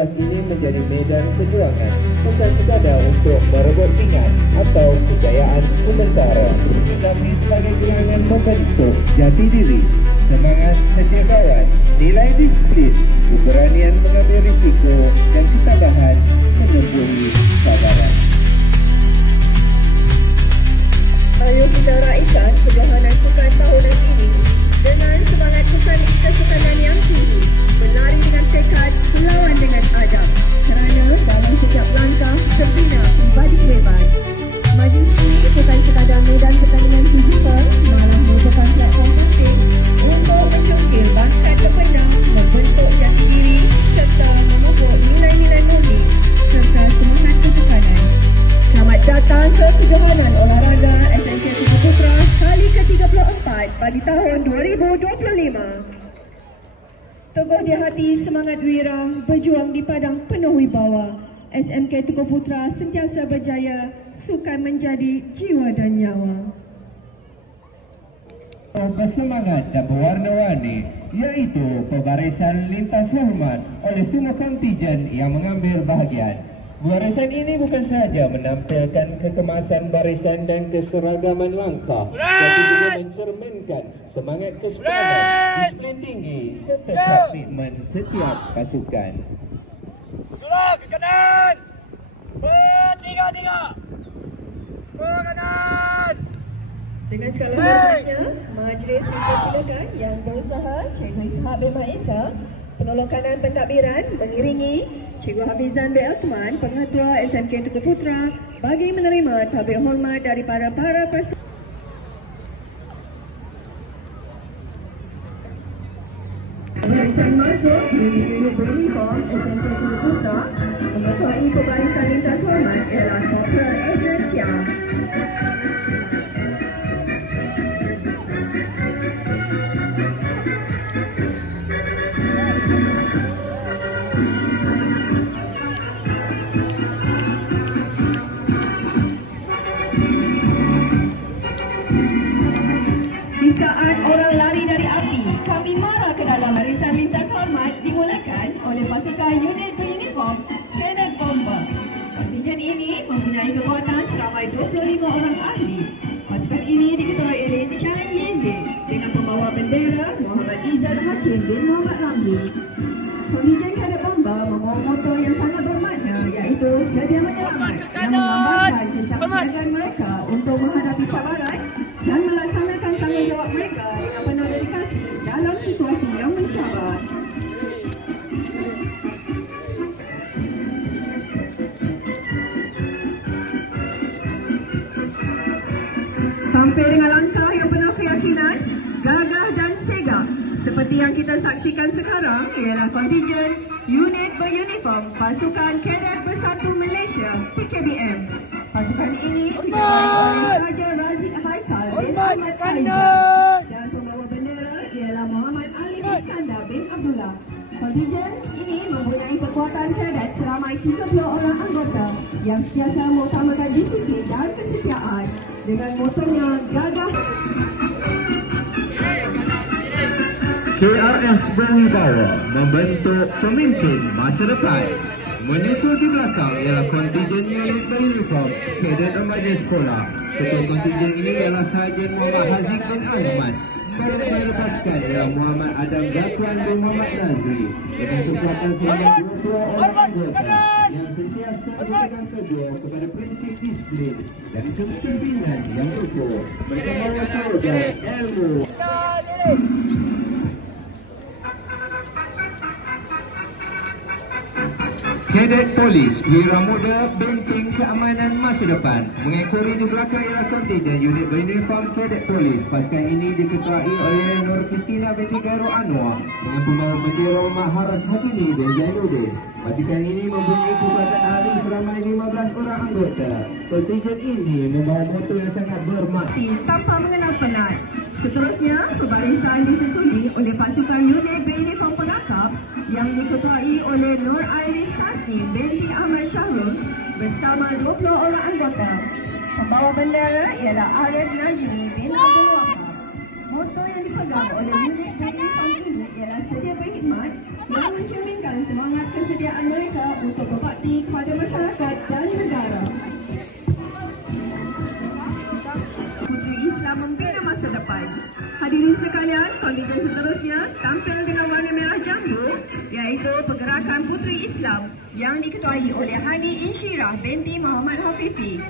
kelas ini menjadi medan perjuangan, bukan sekadar untuk merebut pingat atau kejayaan sementara, tetapi sebagai gerangan membentuk jati diri, semangat setia kawan, nilai disiplin, keberanian mengambil risiko dan ketabahan menempuhi cabaran. Ayo kita raikan kejohanan sukan tahunan ini dengan semangat kesukanan yang tinggi, berlari dengan tekad, melawan dengan adab, kerana dalam setiap langkah terbina pribadi hebat. Majlis ini bukan sekadar medan pertandingan fizikal, malah merupakan platform penting untuk mencungkil bakat terpendam, membentuk jati diri serta memupuk nilai-nilai murni serta semangat kesukanan. Selamat datang ke kejohanan olahraga SMK Tugu Putra kali ke-34 bagi tahun 2025. Teguh di hati, semangat wira, berjuang di padang penuh wibawa. SMK Tugu Putra sentiasa berjaya, sukan menjadi jiwa dan nyawa. Bersemangat dan berwarna-warni, iaitu pembarisan lintas hormat oleh semua kontijen yang mengambil bahagian. Barisan ini bukan sahaja menampilkan kekemasan barisan dan keseragaman langkah, tapi juga mencerminkan semangat kesepadan, disiplin tinggi serta komitmen setiap pasukan. Tolong ke kanan. Tiga. Semua kanan. Dengan segala hormatnya, majlis dipersilakan yang berusaha Cikgu Ishak bin Maisa, penolokanan pentadbiran mengiringi Cikgu Hafizan bin Uthman, Pengetua SMK Tugu Putra, bagi menerima tabik hormat daripada para peserta. Barisan masuk unit beruniform SMK Tugu Putra, mengetuai pembarisan lintas hormat ialah Korporal Adrian Tiang. Di saat orang lari dari api, kami marah ke dalam barisan lintas hormat dimulakan oleh pasukan unit beruniform Cadet Bomber. Kontingen ini mempunyai kekuatan seramai 25 orang ahli. Pasukan ini diketuai oleh Chan Yeze dengan pembawa bendera Muhammad Izzat Hakim bin Muhammad Ramli. Kontingen Cadet Bomber membawa moto yang sangat bermakna, iaitu sedia menyelamat, yang menggambarkan kesabaran mereka untuk menghadapi cabaran dan melaksanakan tanggungjawab mereka dengan penuh dedikasi dalam situasi yang mencabar. Tampil dengan langkah yang penuh keyakinan, gagah dan segah, seperti yang kita saksikan sekarang ialah kontingen unit beruniform Pasukan Kadet Bersatu Malaysia (PKBM). Pasukan ini diketuai oleh Raja Razik Haikal bin Ahmad Aizat dan pembawa bendera ialah Muhammad Ali Iskandar bin Abdullah. Kontingen ini mempunyai kekuatan kadet seramai 30 orang anggota yang sentiasa mengutamakan disiplin dan kesetiaan dengan motonya gagah. KRS berwibawa membentuk pemimpin masa depan. Menyusul di belakang ialah kontingen unit beruniform Kadet Remaja Sekolah. Ketua kontingen ini ialah Sarjan Muhammad Haziq bin Azman. Kepala pasukan ialah Muhammad Adam Zakwan bin Muhammad Nazri dengan kekuatan sebanyak 20 orang anggota yang sentiasa berpegang teguh kepada prinsip disiplin dan kepimpinan yang utuh. Mereka membawa slogan ilmu. Kadet Polis, wira muda benteng keamanan masa depan. Mengekori di belakang ialah kontingen unit beruniform Kadet Polis. Pasukan ini diketuai oleh Nur Kristina binti Khairul Anwar dengan pembawa bendera Mak Haras Hatuni dan Zainuddin. Pasukan ini mempunyai kekuatan ahli seramai 15 orang anggota. Kontingen ini membawa moto yang sangat bermakna tanpa mengenal penat. Seterusnya, pembarisan disusuli oleh pasukan unit beruniform penangkap yang diketuai oleh Nur Iris Tasnim binti Ahmad Syahrul bersama 20 orang anggota. Pembawa bendera ialah Arif Najmi bin Abdul Wahab. Moto yang dipegang oleh unit beruniform ini ialah sedia berkhidmat yang mencerminkan semangat kesediaan mereka untuk berbakti kepada masyarakat dan negara. Puteri Islam membina masa depan. Hadirin sekalian, kontijen seterusnya tampil dengan warna merah jambu iaitu Pergerakan Puteri Islam yang diketuai oleh Hadi Insyirah binti Muhammad Hafifi.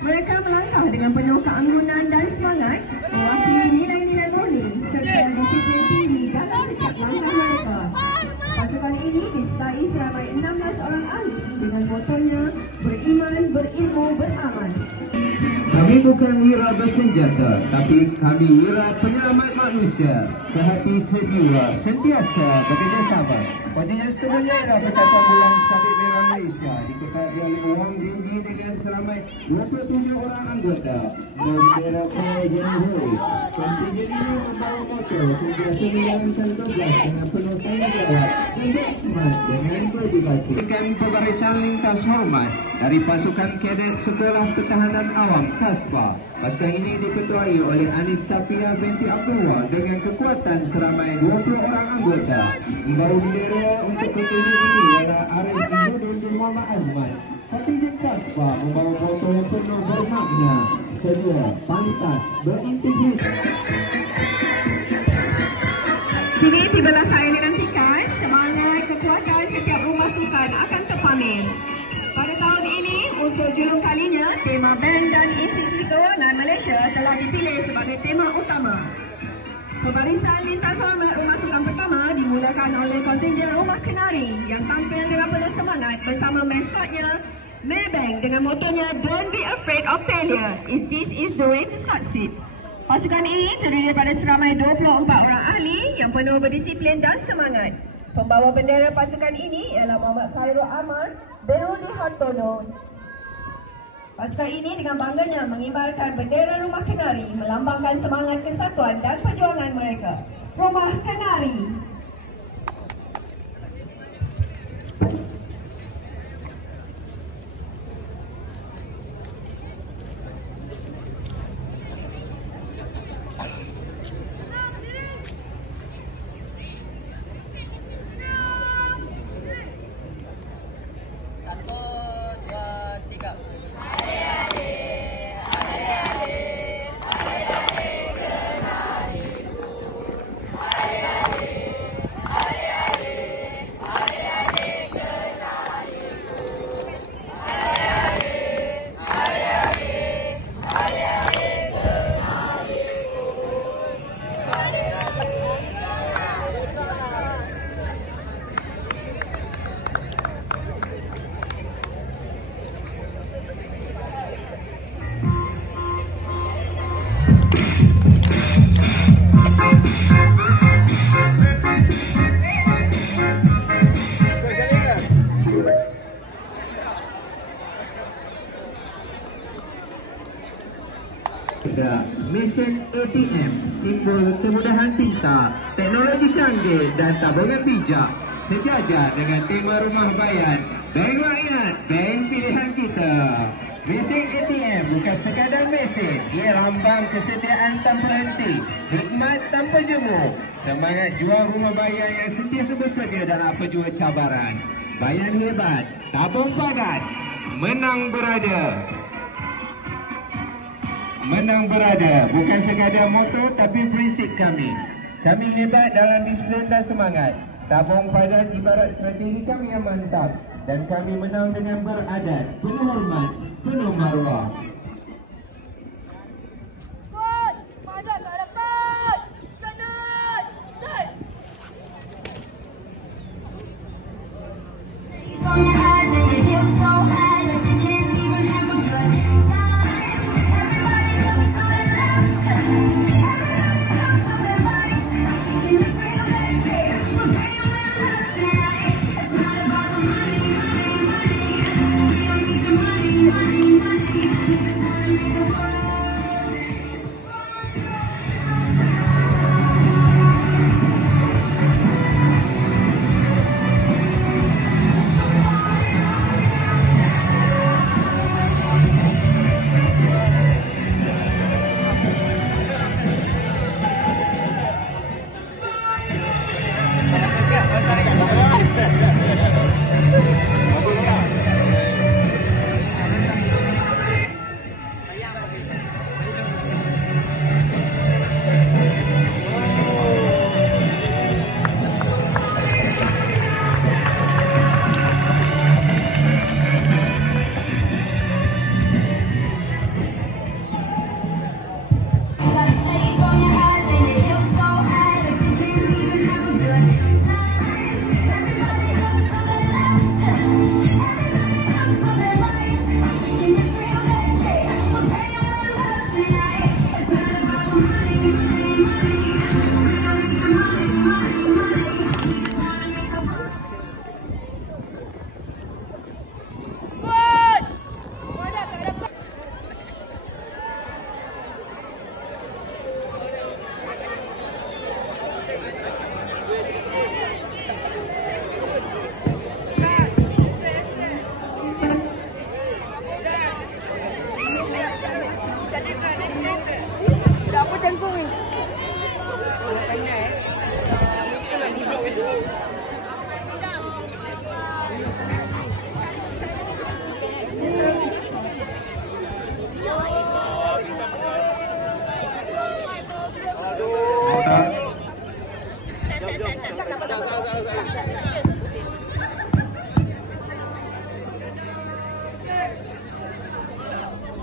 Mereka melangkah dengan penuh keanggunan dan semangat mewakili nilai-nilai murni serta disiplin tinggi dalam setiap langkah mereka. Pasukan ini disertai seramai 16 orang ahli dengan motonya beriman, berilmu, beramal. Kami bukan wira bersenjata, tapi kami wira penyelamat manusia. Sehati sejiwa, sentiasa bekerjasama. Kontingen seterusnya ialah Persatuan Bulan Sabit Merah Malaysia diketuai oleh Wang Jinji dengan seramai 27 orang anggota. Bendera Jenderal. Kontingen ini membawa motor sentiasa menjalankan tugas dengan penuh tanggungjawab dan berkhidmat dengan dedikasi. Dengan pembarisan lintas hormat dari pasukan kadet Sekolah Pertahanan Awam Kaspa. Pasukan ini diketuai oleh Anis Safia binti Abdullah dengan kekuatan seramai 20 orang anggota. Membawa bendera untuk kontingen ini ialah Arif Izzuddin bin Muhammad Azman. Kontingen Kaspa membawa motor penuh bermakna, sedia, pantas, berintegritas. Kini tibalah saya dinantikan semangat kekuatan setiap rumah sukan akan terpamer. Pada tahun ini, untuk julung kalinya, tema band dan institusi kewangan Malaysia telah dipilih sebagai tema utama. Pembarisan lintas hormat rumah sukan pertama dimulakan oleh kontingen Rumah Kenari yang tampil dengan penuh semangat bersama maskotnya Maybank dengan motonya Don't be afraid of failure, this is the way to succeed. Pasukan ini terdiri daripada seramai 24 orang ahli yang penuh berdisiplin dan semangat. Pembawa bendera pasukan ini ialah Muhammad Khairul Amar Berudi Hartono. Pasukan ini dengan bangganya mengibarkan bendera Rumah Kenari melambangkan semangat kesatuan dan perjuangan mereka. Rumah Kenari. Mesin ATM, simbol kemudahan tinta, teknologi canggih dan tabungan bijak. Sejajar dengan tema rumah bayan, bank rakyat, bank pilihan kita. Mesin ATM bukan sekadar mesin, ia lambang kesetiaan tanpa henti, hikmat tanpa jemu, semangat jual rumah bayan yang sentiasa bersedia dalam apa jua cabaran. Bayan hebat, tabung padat, menang berada. Menang berada bukan sekadar moto tapi prinsip kami. Kami hebat dalam disiplin dan semangat. Tabung padat ibarat strategi kami yang mantap. Dan kami menang dengan beradat, penuh hormat, penuh maruah. Padat ke hadapan! Senat! Set! Money.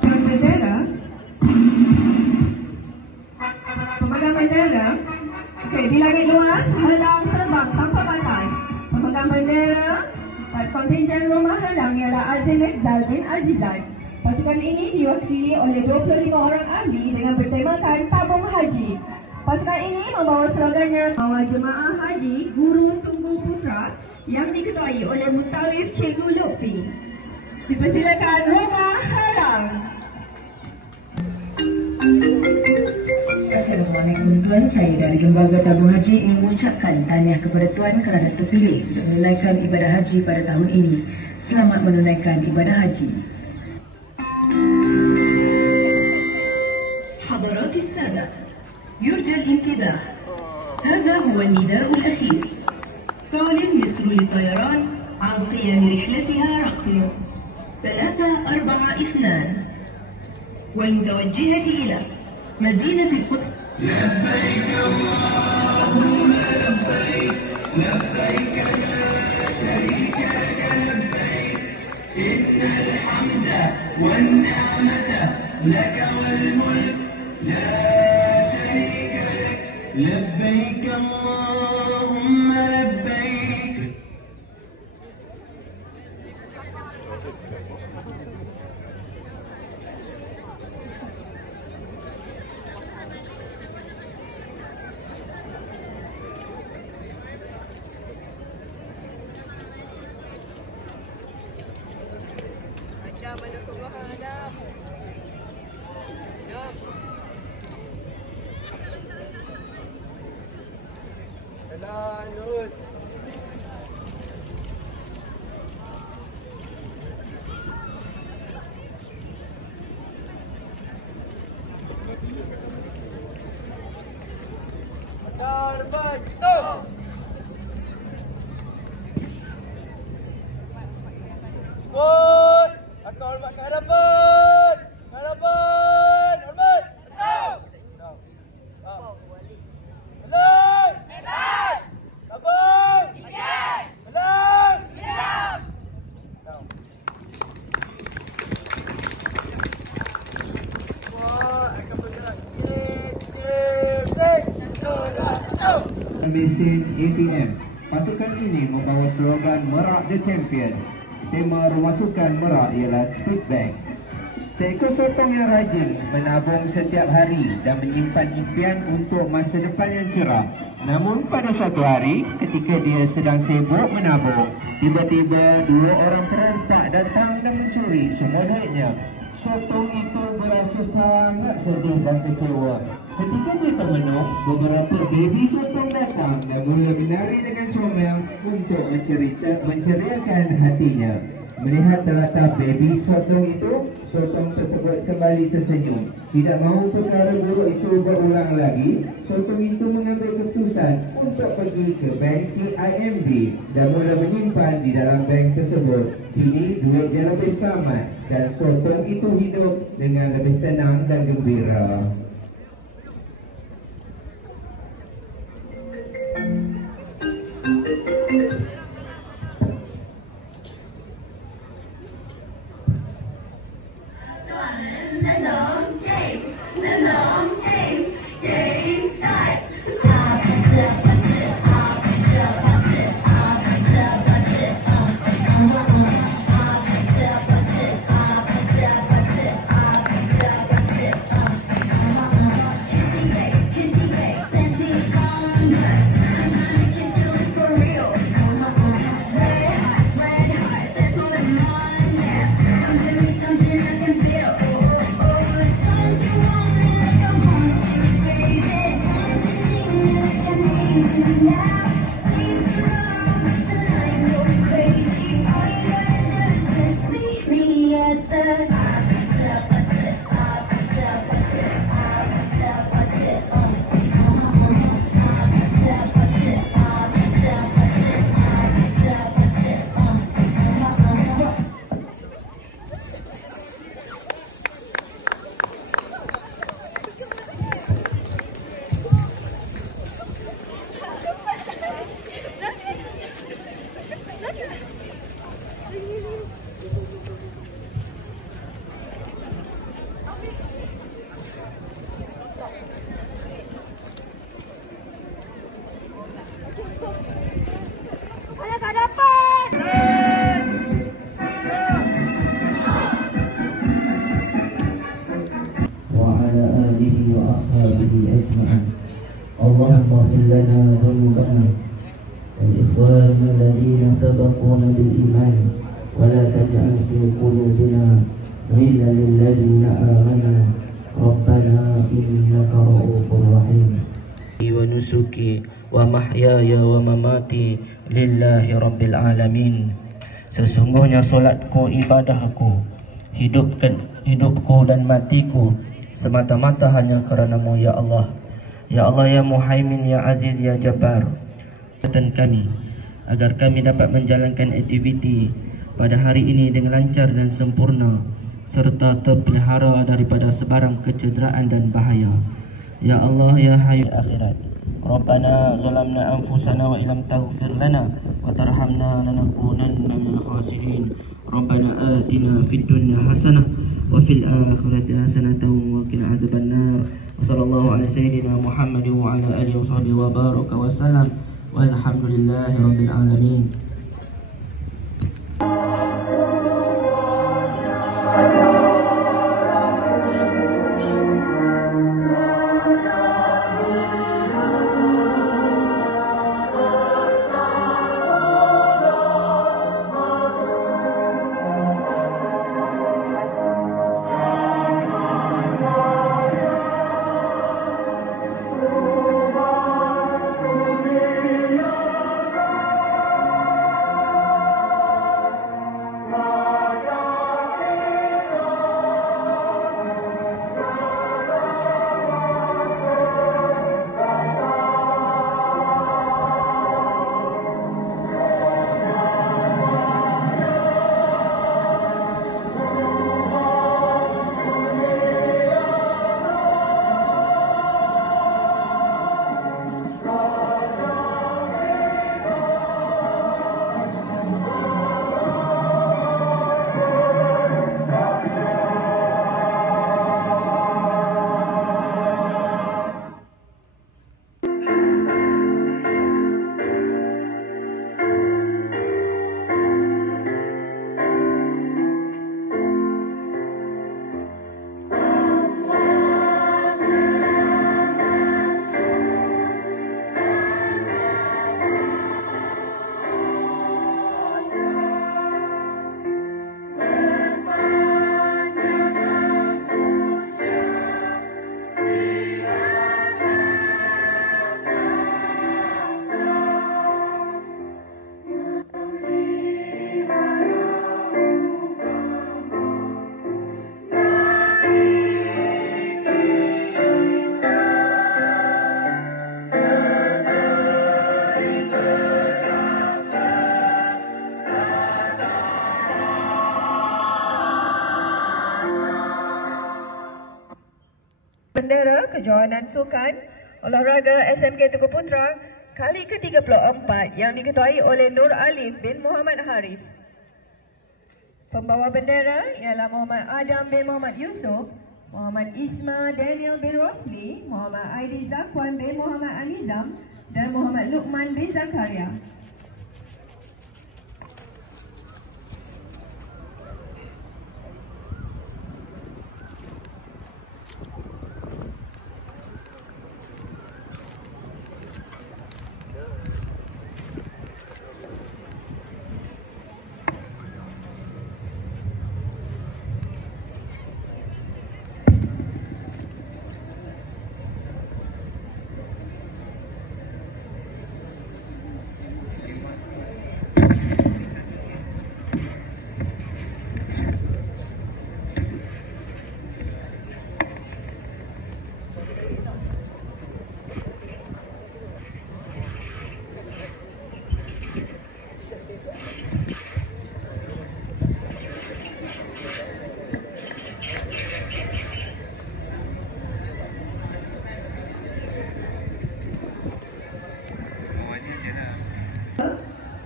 Bendera. Pemegang bendera. Okey, di langit luas, halang terbang tanpa batas. Pemegang bendera kontingen rumah halang ialah Azimet Zaldin Azizat. Pasukan ini diwakili oleh 25 orang ahli dengan bertemakan tabung haji. Pasukan ini membawa slogannya bahawa jemaah haji Guru Tunggu Putra yang diketuai oleh Mutawif Cikgu Lutfi. Dipersilakan rumah halang. Assalamualaikum tuan, saya dari Lembaga Tabung Haji ingin mengucapkan tahniah kepada tuan kerana terpilih untuk menunaikan ibadah haji pada tahun ini. Selamat menunaikan ibadah haji. حضرات السادة، يرجى الانتباه. هذا هو النداء الأخير. تعلن مصر للطيران عن قيام رحلتها رقم 342 والمتوجهة إلى مدينة القدس. لبيك اللهم لبيك لبيك لا شريك لك لبيك إن الحمد والنعمة لك والملك لا شريك لك لبيك اللهم لبيك. Lanjut. Darban, stop. Sport. Akan hormat ke hadapan. Ke hadapan. Hormat. Stop. Stop. Belang. Belang. Tabung. Ikan. Belang. Diam. Sport akan bergerak Mesin ATM. Pasukan ini membawa slogan Merak the Champion. Tema rumah sukan Merak ialah Speed Bank. Seekor sotong yang rajin menabung setiap hari dan menyimpan impian untuk masa depan yang cerah. Namun pada suatu hari ketika dia sedang sibuk menabung, tiba-tiba dua orang perompak datang dan mencuri semua duitnya. Sotong itu berasa sangat sedih dan kecewa. Ketika dia termenung, beberapa baby sotong datang dan mula menari dengan comel untuk menceriakan hatinya. Melihat terletak baby sotong itu, sotong tersebut kembali tersenyum. Tidak mahu perkara buruk itu berulang lagi, sotong itu mengambil keputusan untuk pergi ke bank CIMB dan mula menyimpan di dalam bank tersebut. Kini duitnya lebih selamat dan sotong itu hidup dengan lebih tenang dan gembira. وأصحابه أجمعين. اللهم اغفر لنا ذنوبنا والإخوان الذين سبقونا بالإيمان ولا تجعل في قلوبنا غلا للذين آمنوا ربنا إنك رؤوف رحيم. ونسكي ومحياي ومماتي lillahi rabbil alamin. Sesungguhnya solatku, ibadahku, hidupku dan matiku semata-mata hanya kerana-Mu ya Allah. Ya Allah, ya Muhaimin, ya Aziz, ya Jabbar, dan kami agar kami dapat menjalankan aktiviti pada hari ini dengan lancar dan sempurna serta terpelihara daripada sebarang kecederaan dan bahaya. Ya Allah, ya Hayy akhirat. Rabbana zalamna anfusana wa illam taghfir lana wa tarhamna lanakunanna minal khasirin. Rabbana atina fid dunya hasanah wa fil akhirati hasanatan wa qina adzabannar. Wa sallallahu ala sayyidina Muhammadin wa ala alihi wa sahbihi wa baraka wa sallam. Walhamdulillahi rabbil alamin. Bendera Kejohanan Sukan Olahraga SMK Tugu Putra kali ke-34 yang diketuai oleh Nur Alif bin Muhammad Harif. Pembawa bendera ialah Muhammad Adam bin Muhammad Yusof, Muhammad Isma Daniel bin Rosli, Muhammad Aidi Zakwan bin Muhammad Anizam dan Muhammad Luqman bin Zakaria.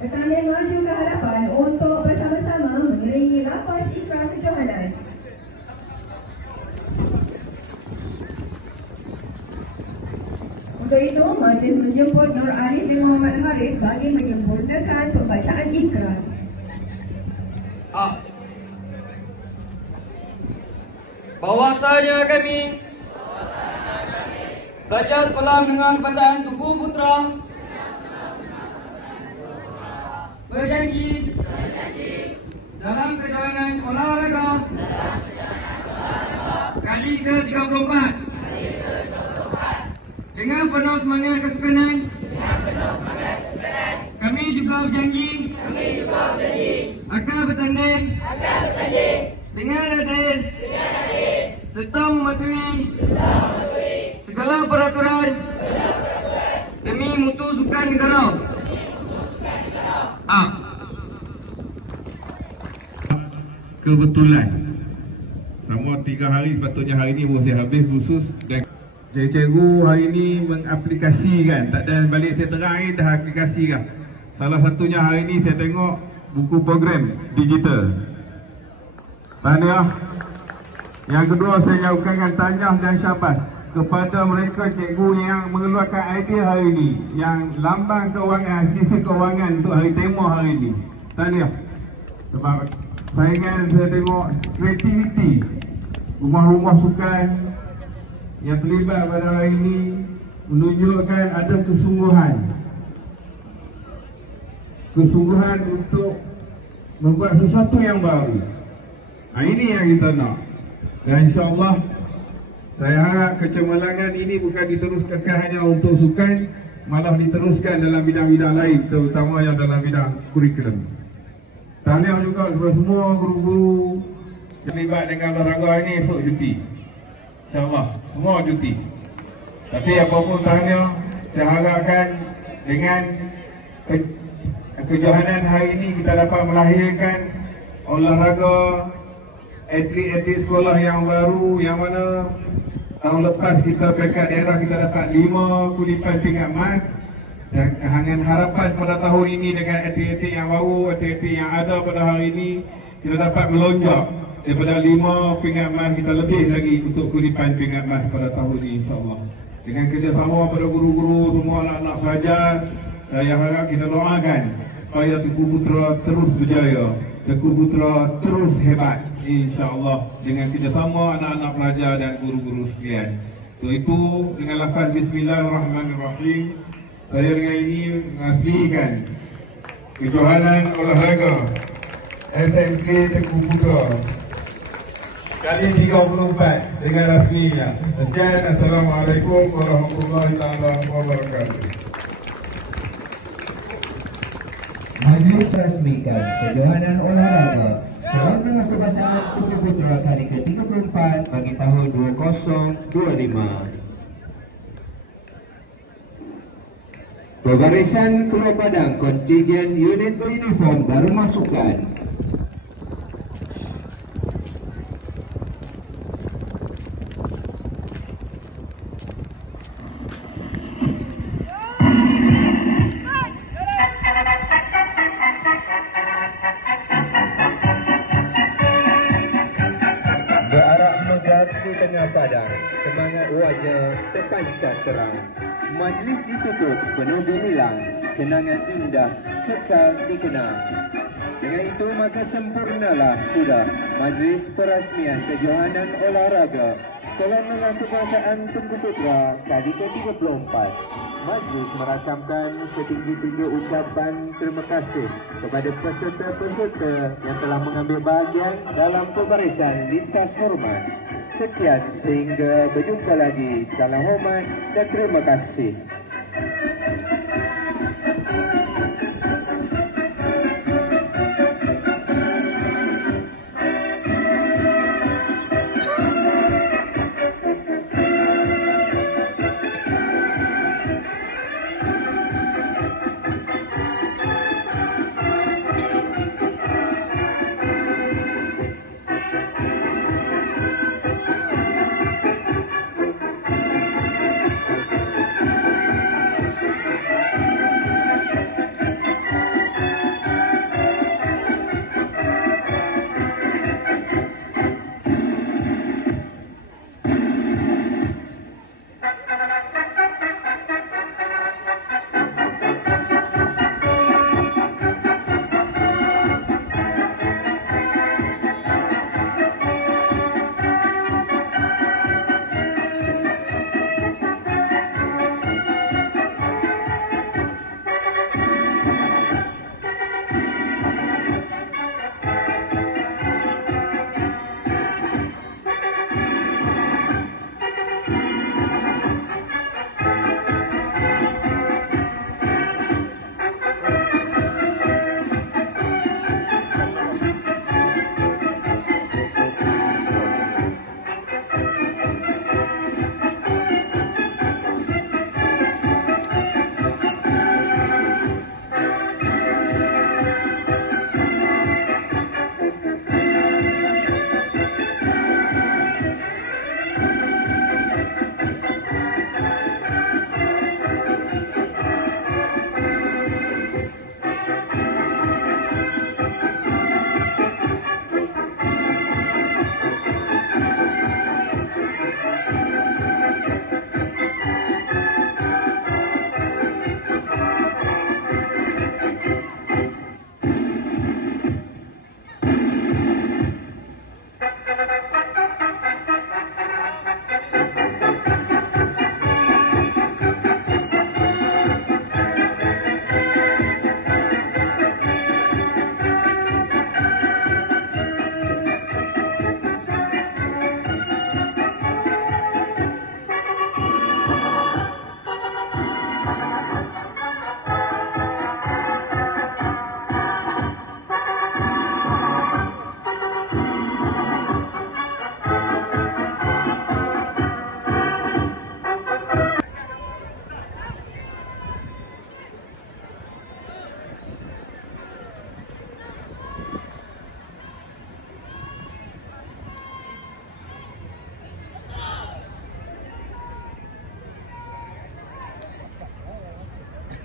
Tetanen maju ke hadapan untuk bersama-sama mengiringi lapas ikrar kejohanan. Untuk itu, majlis menjemput Nur Alif bin Muhammad Harif bagi menyempurnakan pembacaan ikrar. Bahwasanya kami Pelajar sekolah menengah kebangsaan Tugu Putra berjanji dalam kejohanan olahraga kali ke-34 dengan penuh semangat kesukanan kami juga berjanji akan bertanding dengan adil serta mematuhi segala peraturan demi mutu sukan negara. Kebetulan sama 3 hari, sepatutnya hari ini boleh habis khusus dan cikgu hari ini mengaplikasikan, tak ada balik saya terang dah aplikasikan. Salah satunya hari ini saya tengok buku program digital. Tahniah. Yang kedua saya ucapkan tahniah dan syabas kepada mereka cikgu yang mengeluarkan idea hari ini, yang lambang kewangan, sisi kewangan untuk hari tema hari ini. Tahniah. Sebab saya tengok kreativiti rumah-rumah sukan yang terlibat pada hari ini menunjukkan ada kesungguhan untuk membuat sesuatu yang baru. Ini yang kita nak. Dan insyaAllah saya harap kecemerlangan ini bukan diteruskan hanya untuk sukan, malah diteruskan dalam bidang-bidang lain, terutama yang dalam bidang kurikulum. Tahniah juga kepada semua guru-guru yang terlibat dengan olahraga ini esok cuti. InsyaAllah semua cuti. Tapi apapun tahniah, saya harapkan dengan kejohanan hari ini kita dapat melahirkan olahraga atlet-atlet sekolah yang baru, yang mana tahun lepas kita peringkat daerah kita dapat 5 kulipan pingat emas. Dan dengan harapan pada tahun ini dengan atlet-atlet yang baru, atlet-atlet yang ada pada hari ini, kita dapat melonjak daripada 5 pingat emas kita lebih lagi untuk kulipan pingat emas pada tahun ini, insyaAllah. Dengan kerjasama pada guru-guru, semua anak-anak pelajar, saya harap kita doakan supaya Tugu Putra terus berjaya, Tugu Putra terus hebat, insyaAllah, dengan kerjasama anak-anak pelajar dan guru-guru sekalian. Untuk itu, dengan lafaz Bismillahirrahmanirrahim, saya dengan ini mengaslikan kejohanan olahraga SMK Tugu Putra kali 34 dengan rasminya. Sekian, Assalamualaikum warahmatullahi wabarakatuh. Majlis rasmikan kejohanan olahraga Sekolah Menengah Kebangsaan Tugu Putra kali ke-34 bagi tahun 2025. Pembarisan Pulau Padang kontingen unit beruniform baru masukan. Berarah menggarpu tengah padang, semangat wajah terpancar terang. Majlis ditutup penuh gemilang, kenangan indah kekal dikenang. Dengan itu maka sempurnalah sudah majlis perasmian kejohanan olahraga Sekolah Menengah Kebangsaan Tugu Putra kali ke-34. Majlis merakamkan setinggi-tinggi ucapan terima kasih kepada peserta-peserta yang telah mengambil bahagian dalam pembarisan lintas hormat. Sekian sehingga berjumpa lagi. Salam hormat dan terima kasih.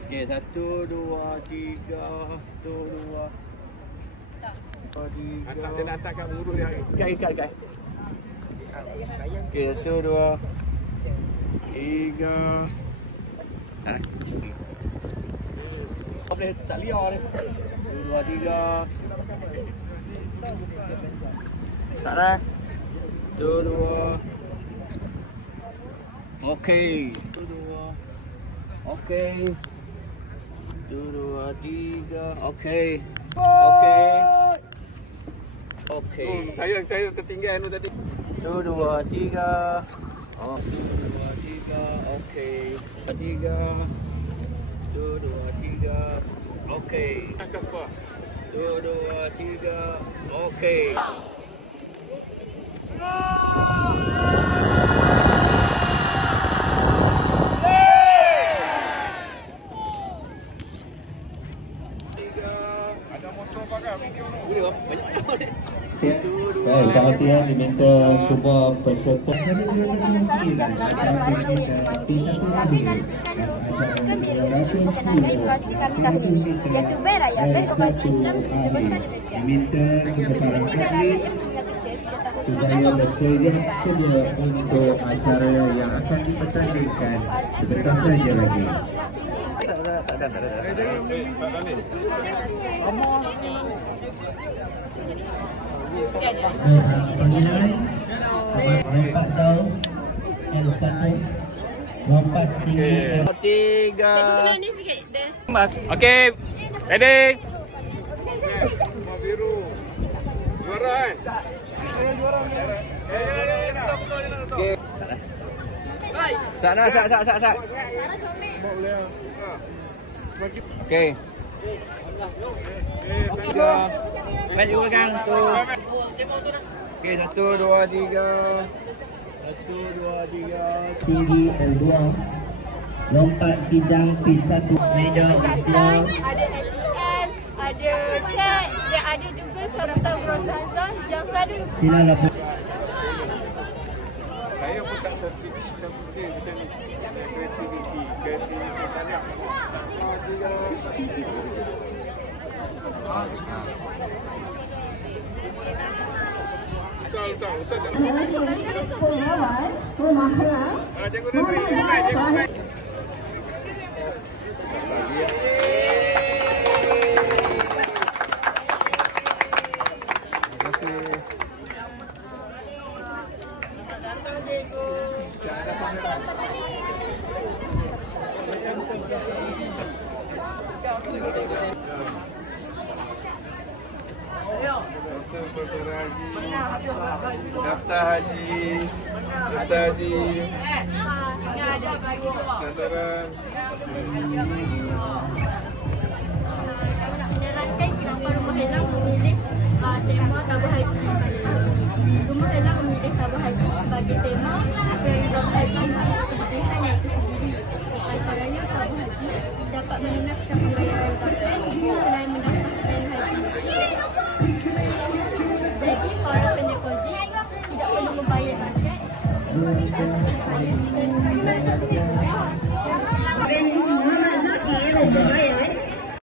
Okey, 1, 2, 3. 1, 2. Atak dia nak atak kat buruh dia. Ikat. Okey, 1, 2, 3. Boleh tak liar ni. 1, 2, 3. Salah. 1, 2. Okey. 1, 2. Okey. 1, 2, 3. Okey. Okey. Saya tertinggal tu tadi. 1, 2, 3. Oh, 1, 2, 3. Okey. 3. 1, 2, 3. Okey. 1, 2, 3. Okey. Ada motor pakai video tu. Boleh tak? Banyak. Perhatian diminta semua peserta. Kami dari Sultan juga menyeluruh memperkenalkan informasi kami tahun ini, iaitu Ber Raya Berkompasi Islam Sekolah Besar di Malaysia. Seperti Ber Raya yang sudah kecil sejak tahun Budaya bersedia sedia untuk acara yang akan dipertandingkan sebentar saja lagi. Panggilan lompat jauh dan lompat tinggi. 3. Okey. Ready? Biru. Juara kan? Okey. Sat. Okey. Maju belakang tu. Okey, 1, 2, 3. 1, 2, 3. Tinggi L2. Lompat kijang P1 meja floor. Ada ATM, ada cek, dan ada juga cabutan bronze yang selalu. Silalah. Saya pun tak terfikir macam ni. Kreativiti banyak. Pengawal rumah helang. Cikgu Negeri. Daftar haji. Sandaran. Menerangkan kenapa rumah helang memilih tema tabur haji. Rumah helang memilih tabur haji sebagai tema kerana tabur haji memiliki kepentingan yang tersendiri. Antaranya tabur haji dapat melunaskan pembayaran zakat selain mendapatkan haji. Jadi para pendeposit tidak perlu membayar zakat.